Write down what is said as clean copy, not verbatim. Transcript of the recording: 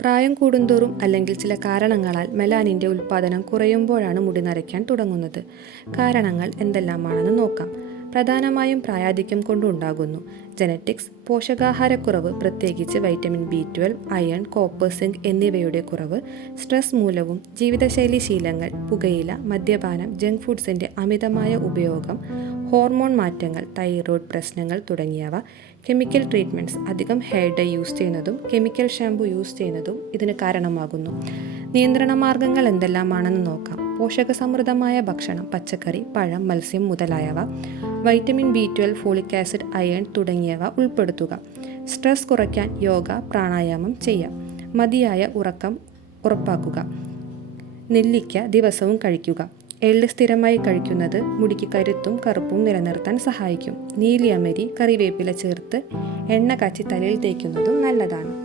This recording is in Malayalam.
പ്രായം കൂടുന്തോറും അല്ലെങ്കിൽ ചില കാരണങ്ങളാൽ മെലാനിൻ്റെ ഉൽപ്പാദനം കുറയുമ്പോഴാണ് മുടി നരയ്ക്കാൻ തുടങ്ങുന്നത്. കാരണങ്ങൾ എന്തെല്ലാമാണെന്ന് നോക്കാം. പ്രധാനമായും പ്രായാധിക്യം കൊണ്ടുണ്ടാകുന്നു. ജനറ്റിക്സ്, പോഷകാഹാരക്കുറവ്, പ്രത്യേകിച്ച് vitamin B12, iron, copper, zinc എന്നിവയുടെ കുറവ്, സ്ട്രെസ് മൂലവും, ജീവിതശൈലി ശീലങ്ങൾ, പുകയില, മദ്യപാനം, ജങ്ക് ഫുഡ്സിൻ്റെ അമിതമായ ഉപയോഗം, ഹോർമോൺ മാറ്റങ്ങൾ, തൈറോയ്ഡ് പ്രശ്നങ്ങൾ തുടങ്ങിയവ. കെമിക്കൽ ട്രീറ്റ്മെൻറ്റ്സ്, അധികം ഹെയർ ഡൈ യൂസ് ചെയ്യുന്നതും കെമിക്കൽ ഷാമ്പു യൂസ് ചെയ്യുന്നതും ഇതിന് കാരണമാകുന്നു. നിയന്ത്രണ മാർഗങ്ങൾ എന്തെല്ലാമാണെന്ന് നോക്കാം. പോഷകസമൃദ്ധമായ ഭക്ഷണം, പച്ചക്കറി, പഴം, മത്സ്യം മുതലായവ. Vitamin B12, folic acid, iron തുടങ്ങിയവ ഉൾപ്പെടുത്തുക. സ്ട്രെസ് കുറയ്ക്കാൻ യോഗ, പ്രാണായാമം ചെയ്യാം. മതിയായ ഉറക്കം ഉറപ്പാക്കുക. നെല്ലിക്ക ദിവസവും കഴിക്കുക. എള്ള് സ്ഥിരമായി കഴിക്കുന്നത് മുടിക്ക് കരുത്തും കറുപ്പും നിലനിർത്താൻ സഹായിക്കും. നീലിയമരി, കറിവേപ്പില ചേർത്ത് എണ്ണ കാച്ചി തലയിൽ തേക്കുന്നതും നല്ലതാണ്.